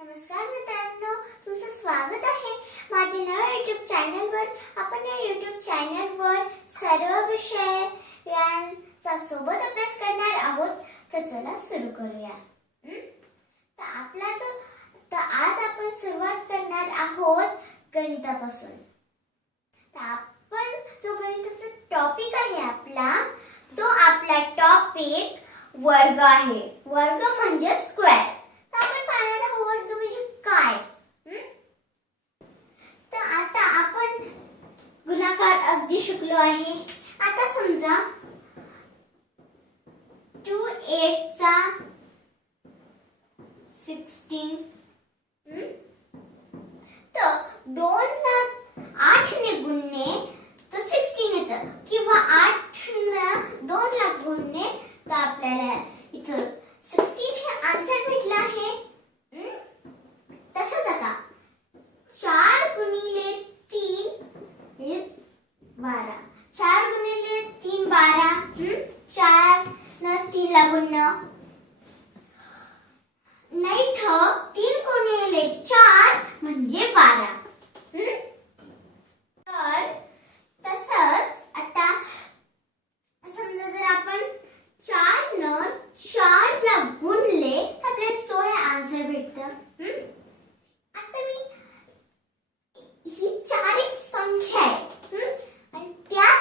नमस्कार मित्रांनो, तुमचं स्वागत आहे माझ्या नव्या YouTube चॅनलवर. आपण या YouTube चॅनलवर सर्व विषयांचा सोबत अभ्यास करणार आहोत. तर चला सुरू करूया. आज आपण सुरुवात करणार आहोत गणितापासून. तर आपण जो गणिताचा टॉपिक आहे आपला टॉपिक वर्ग आहे. वर्ग म्हणजे स्क्वेअर. आपण पाहणार आहोत वर्ग म्हणजे काय. तर आता आपण गुणाकार अगदी शिकलो आहे. आता समजा 2 8 चा 16. तर 2 ला 8 ने गुणणे तर 16 येतं, किंवा 8 ने 2 ला गुणणे तर आपल्याला इथं 16 हे आन्सर भेटला आहे. तसंच आता 4 गुणिले 3 इज 12. 4 गुणिले 3 12. 4 न 3 ला गुणणं नाही तर 3 गुणिले 4 म्हणजे 12. तर तसंच आता समजा जर आपण 4 न 4 ला गुणले तर आपल्याला 16 आन्सर भेटतं. आता ही 4 एक संख्या आहे आणि त्याच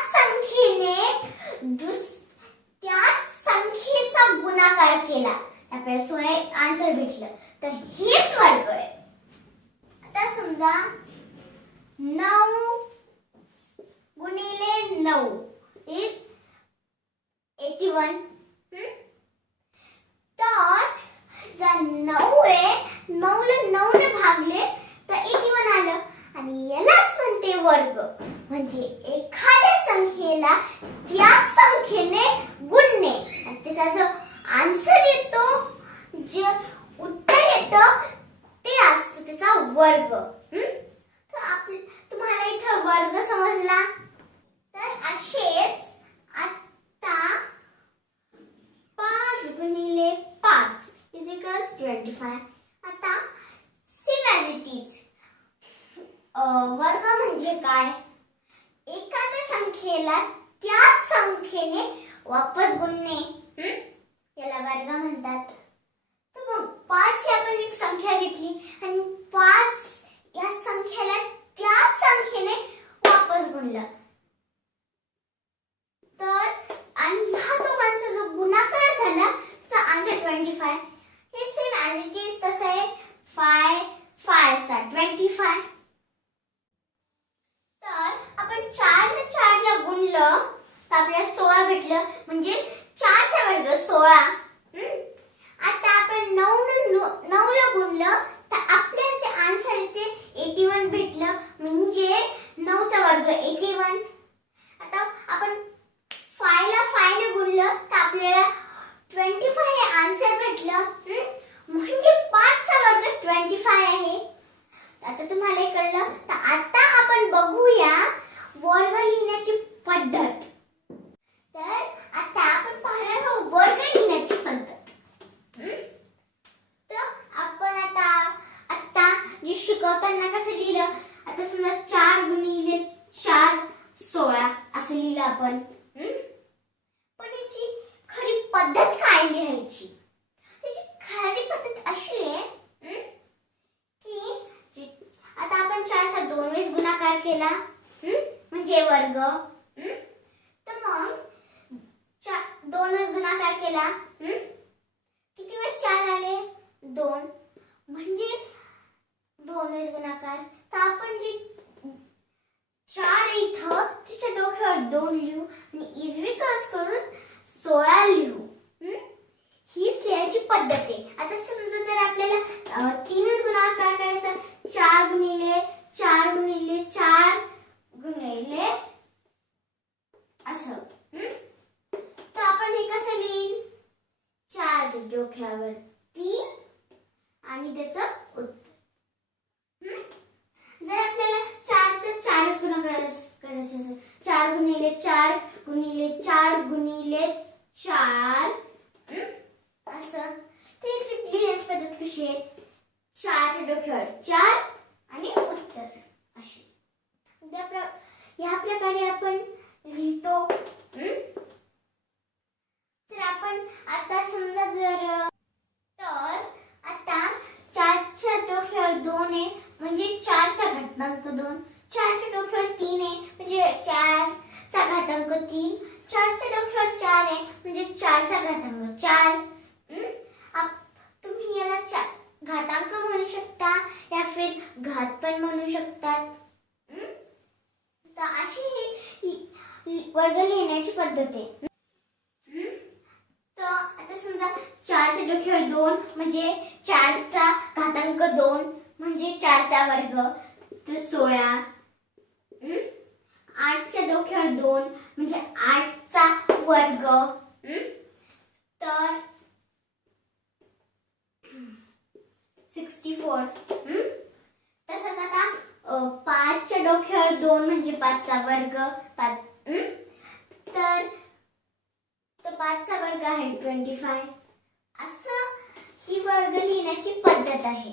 संख्येचा गुणाकार केला आपल्याला 16 आन्सर भेटलं. तर हेच वर्ग आहे. आता समजा 9 गुणिले 9 इज 81. तर जर 9 आहे, 9 ला 9 ने भागले तर 81 आलं आणि यालाच म्हणते वर्ग. म्हणजे एखाद्या संख्येला त्या संख्येने गुणणे आणि त्याचा जो आन्सर येतो, जे उत्तर येतं ते असतं त्याचा वर्ग. तर तुम्हाला इथं वर्ग समजला. तर असेच आता 5 गुणिले 5 इज इक्वल्स 25. आता सेम ॲज इट इज. वर्ग म्हणजे काय? एखाद्या संख्येला त्याच संख्येने वापस गुणणे याला वर्ग म्हणतात. तर मग 5 ही आपण एक संख्या घेतली आणि 5 या संख्येला त्याच संख्येने वापस गुणलं तर आणि ह्या दोघांचा जो गुणाकार झाला त्याचा आन्सर 25. हे सेम ॲज इट इज तसं आहे 5 चा 25. तर आपण 4 ने 4 ला गुणलं तर आपल्याला 16 भेटलं. म्हणजे 4 चा वर्ग 16. आता आपण 9 ला गुणलं तर आपल्याला जे आन्सर येते 81 भेटलं. म्हणजे 9 चा वर्ग 81. आता आपण 5 ला 5 ने गुणलं तर आपल्याला 25 हे आन्सर भेटलं. म्हणजे 5 चा वर्ग 25 आहे. आता तुम्हाला हे कळलं. तर आता आपण बघूया वर्ग लिहिण्याची पद्धत. तर आता आपण पाहणार आहोत वर्ग लिहिण्याची पद्धत. तर आपण आता जे शिकवताना कसं लिहिलं, आता समजा 4 गुणिले 4 16 असं लिहिलं आपण. पण याची खरी पद्धत काय लिहायची? त्याची खरी पद्धत अशी आहे की आता आपण 4 चा 2 वेळेस गुणाकार केला म्हणजे वर्ग. तर मग 2 वेळेस गुणाकार केला किती वेळेस 4 आले? 2. म्हणजे 2 वेळेस गुणाकार. तर आपण जी 4 इथं तिच्या डोक्यावर 2 लिहू आणि इजविकल्स करून 16 लिहू. हीच लिहायची पद्धत आहे. आता समजा जर आपल्याला 3 वेळेस गुणाकार करायचा 4 गुणिले 4 गुणिले 4 गुणिले असं, तर आपण हे कसं लिहिन? 4 च्या डोक्यावर 3 आणि त्याचं उत्तर. जर आपल्याला 4 चा 4 गुणाकार करायचं असेल 4 गुणिले 4 गुणिले 4 गुणिले 4 असं, ते लिहिण्याची पद्धत कशी आहे? 4च्या डोक्यावर 4 आणि उत्तर अशी. या प्रकारे आपण लिहितो. तर आपण आता समजा जर तर आता 4च्या डोक्यावर 2 आहे म्हणजे 4चा घातांक 2, 4च्या डोक्यावर 3 आहे म्हणजे 4चा घातांक 3, 4च्या डोक्यावर 4 आहे म्हणजे 4चा घातांक 4. तुम्ही याला घातांक म्हणू शकता या फिर घात पण म्हणू शकतात. तर अशी ही वर्ग लिहिण्याची पद्धत आहे. तर आता समजा 4च्या डोक्यावर 2 म्हणजे 4चा घातांक 2 म्हणजे 4चा वर्ग तर 16. 8च्या डोक्यावर 2 म्हणजे 8चा वर्ग तर 64. तसंच आता 5च्या डोक्यावर 2 म्हणजे 5चा वर्ग तर 5चा वर्ग आहे 25. असं ही वर्ग लिहिण्याची पद्धत आहे.